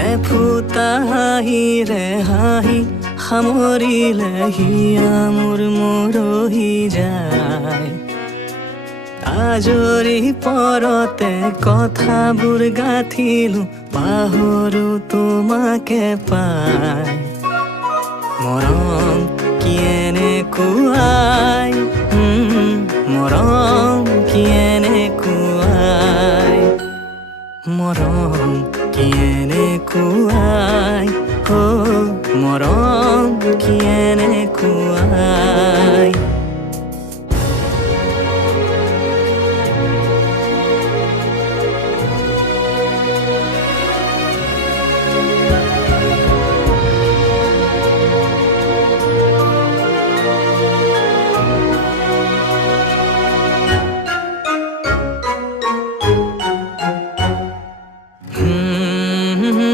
এফুটা হাঁহিৰে হাঁহি সামৰিলে হিয়া মোৰ মৰহি যায়। আজৰি পৰতে কথাবোৰ গাঁঠিলো পাহৰো তোমাকে পাই। মৰম কি এনেকুৱাই, মৰম কি এনেকুৱাই, মৰম কি এনেকুৱাই, মৰম কি এনেকুৱাই।